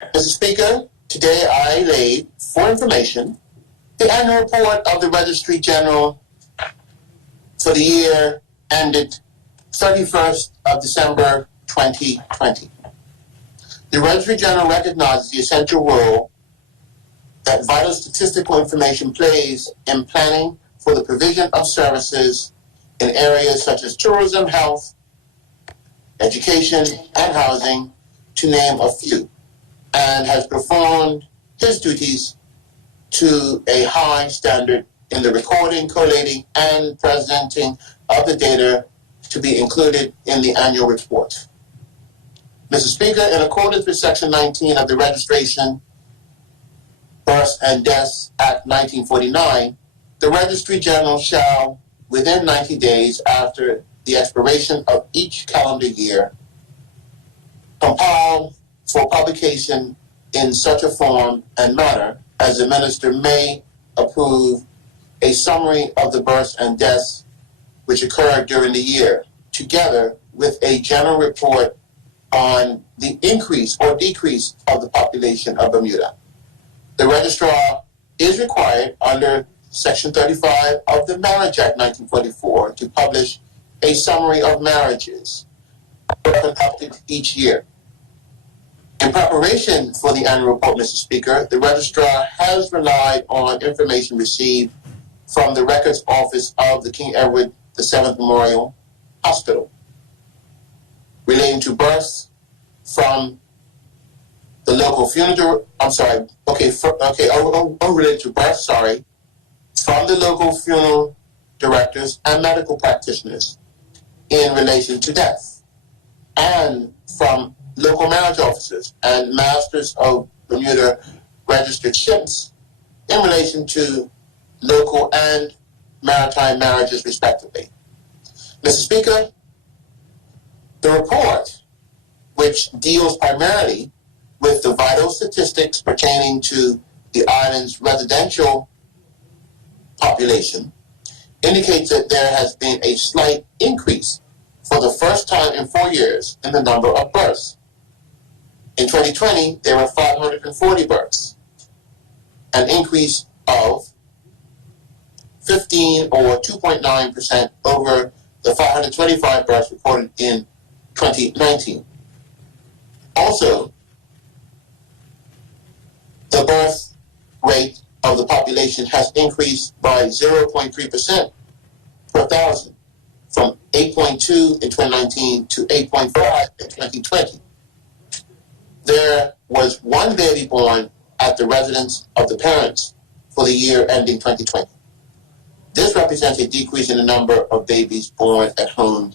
Mr. Speaker, today I laid for information the annual report of the Registry General for the year ended 31st of December 2020. The Registry General recognizes the essential role that vital statistical information plays in planning for the provision of services in areas such as tourism, health, education, and housing, to name a few, and has performed his duties to a high standard in the recording, collating, and presenting of the data to be included in the annual report. Mr. Speaker, in accordance with Section 19 of the Registration, Births and Deaths Act 1949, the Registry General shall, within 90 days after the expiration of each calendar year, compile for publication in such a form and manner as the Minister may approve a summary of the births and deaths which occurred during the year, together with a general report on the increase or decrease of the population of Bermuda. The Registrar is required under Section 35 of the Marriage Act 1944 to publish a summary of marriages conducted each year. In preparation for the annual report, Mr. Speaker, the Registrar has relied on information received from the Records Office of the King Edward VII Memorial Hospital relating to births from the local funeral, related to births, from the local funeral directors and medical practitioners in relation to death, and from local marriage officers and masters of Bermuda registered ships in relation to local and maritime marriages, respectively. Mr. Speaker, the report, which deals primarily with the vital statistics pertaining to the island's residential population, indicates that there has been a slight increase for the first time in 4 years in the number of births. In 2020, there were 540 births, an increase of 15 or 2.9% over the 525 births reported in 2019. Also, the birth rate of the population has increased by 0.3% per thousand, from 8.2 in 2019 to 8.5 in 2020. There was one baby born at the residence of the parents for the year ending 2020. This represents a decrease in the number of babies born at home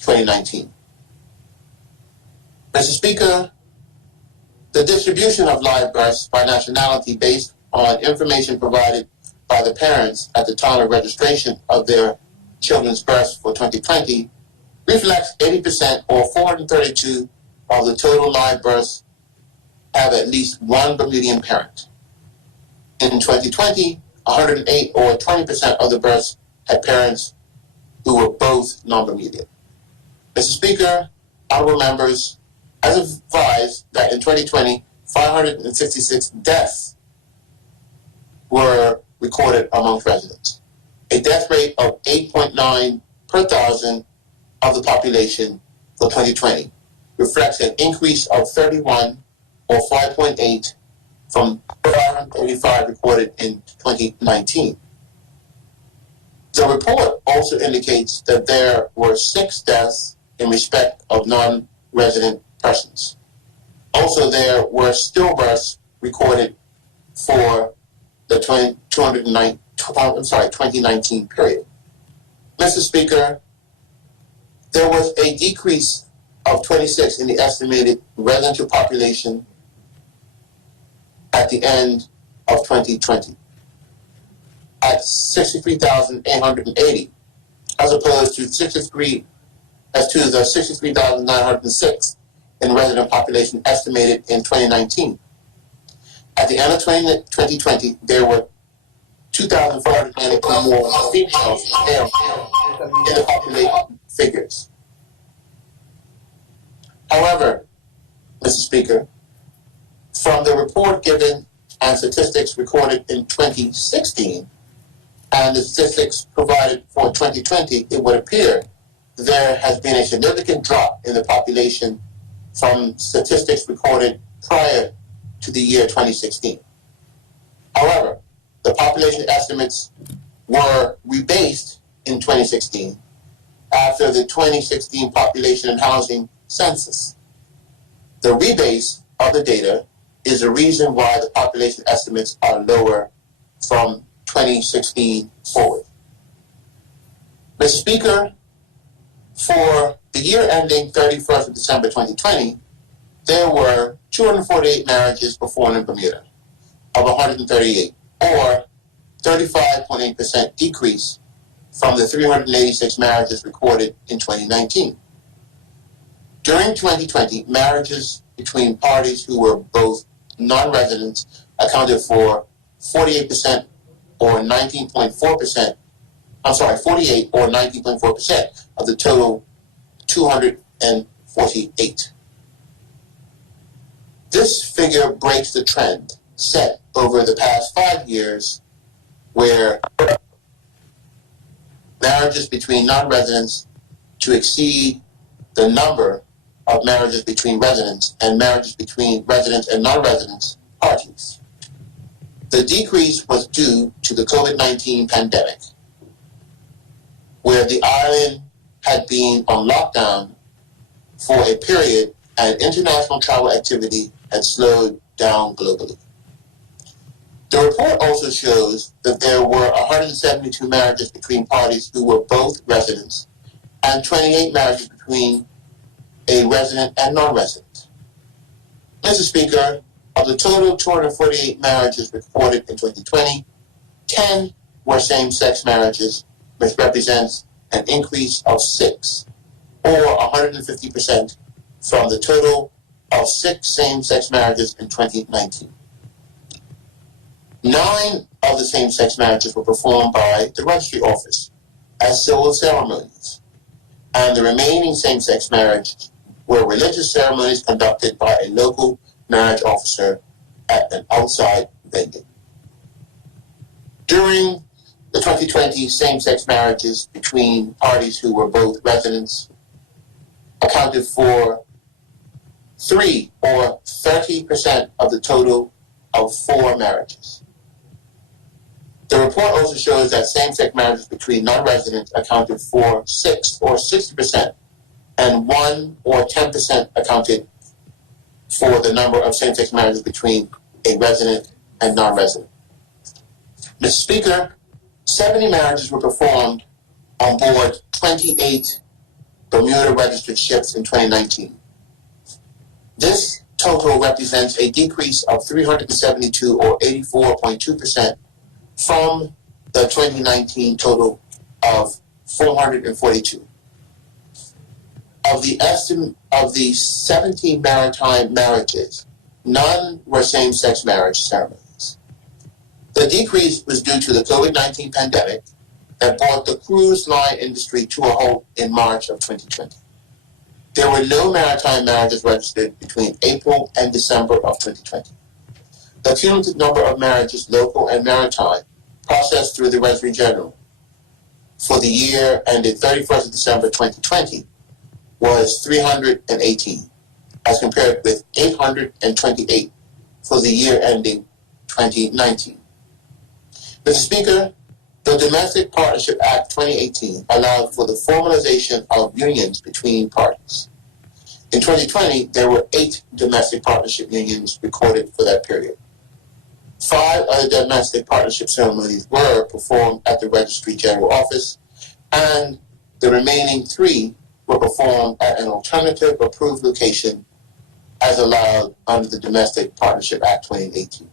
2019. Mr. Speaker, the distribution of live births by nationality based on information provided by the parents at the time of registration of their children's births for 2020 reflects 80% or 432 of the total live births have at least one Bermudian parent. In 2020, 108 or 20% of the births had parents who were both non-Bermudian. Mr. Speaker, honorable members, as advised that in 2020, 566 deaths were recorded amongst residents. A death rate of 8.9 per thousand of the population for 2020 reflects an increase of 31 or 5.8 from 535 recorded in 2019. The report also indicates that there were 6 deaths in respect of non-resident persons. Also, there were stillbirths recorded for the 2019 period. Mr. Speaker, there was a decrease of 26 in the estimated residential population at the end of 2020 at 63,880, as opposed to the 63,906 in resident population estimated in 2019. At the end of 2020, there were 2,492 more females in the population figures. However, Mr. Speaker, From the report given and statistics recorded in 2016 and the statistics provided for 2020, it would appear there has been a significant drop in the population from statistics recorded prior to the year 2016. However, the population estimates were rebased in 2016 after the 2016 population and housing census. The rebase of the data is the reason why the population estimates are lower from 2016 forward. Mr. Speaker, for the year ending 31st of December 2020, there were 248 marriages performed in Bermuda of 138, or 35.8% decrease from the 386 marriages recorded in 2019. During 2020, marriages between parties who were both non-residents accounted for 48% or 19.4%, 48 or 19.4% of the total 248. This figure breaks the trend set over the past 5 years where marriages between non-residents to exceed the number of marriages between residents and marriages between residents and non-residents parties. The decrease was due to the COVID-19 pandemic, where the island had been on lockdown for a period and international travel activity had slowed down globally. The report also shows that there were 172 marriages between parties who were both residents and 28 marriages between a resident and non-resident. Mr. Speaker, of the total 248 marriages reported in 2020, 10 were same-sex marriages, which represents an increase of 6, or 150% from the total of 6 same-sex marriages in 2019. 9 of the same-sex marriages were performed by the Registry office as civil ceremonies, and the remaining same-sex marriages were religious ceremonies conducted by a local marriage officer at an outside venue. During the 2020 same-sex marriages between parties who were both residents accounted for 3 or 30% of the total of 4 marriages. The report also shows that same-sex marriages between non-residents accounted for 6 or 60%, and 1 or 10% accounted for the number of same-sex marriages between a resident and non-resident. Mr. Speaker, 70 marriages were performed on board 28 Bermuda registered ships in 2019. This total represents a decrease of 372 or 84.2% from the 2019 total of 442. Of the 17 maritime marriages, none were same-sex marriage ceremonies. The decrease was due to the COVID-19 pandemic that brought the cruise line industry to a halt in March of 2020. There were no maritime marriages registered between April and December of 2020. The cumulative number of marriages, local and maritime, processed through the Registry General for the year ended 31st of December 2020 was 318, as compared with 828 for the year ending 2019. Mr. Speaker, the Domestic Partnership Act 2018 allowed for the formalization of unions between parties. In 2020, there were 8 domestic partnership unions recorded for that period. 5 other domestic partnership ceremonies were performed at the Registry General Office, and the remaining 3 were performed at an alternative approved location as allowed under the Domestic Partnership Act 2018.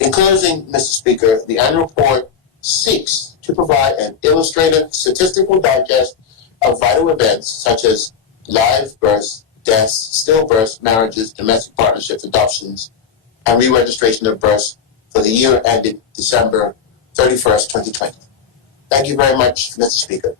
In closing, Mr. Speaker, the annual report seeks to provide an illustrative statistical digest of vital events such as live births, deaths, stillbirths, marriages, domestic partnerships, adoptions, and re-registration of births for the year ended December 31st, 2020. Thank you very much, Mr. Speaker.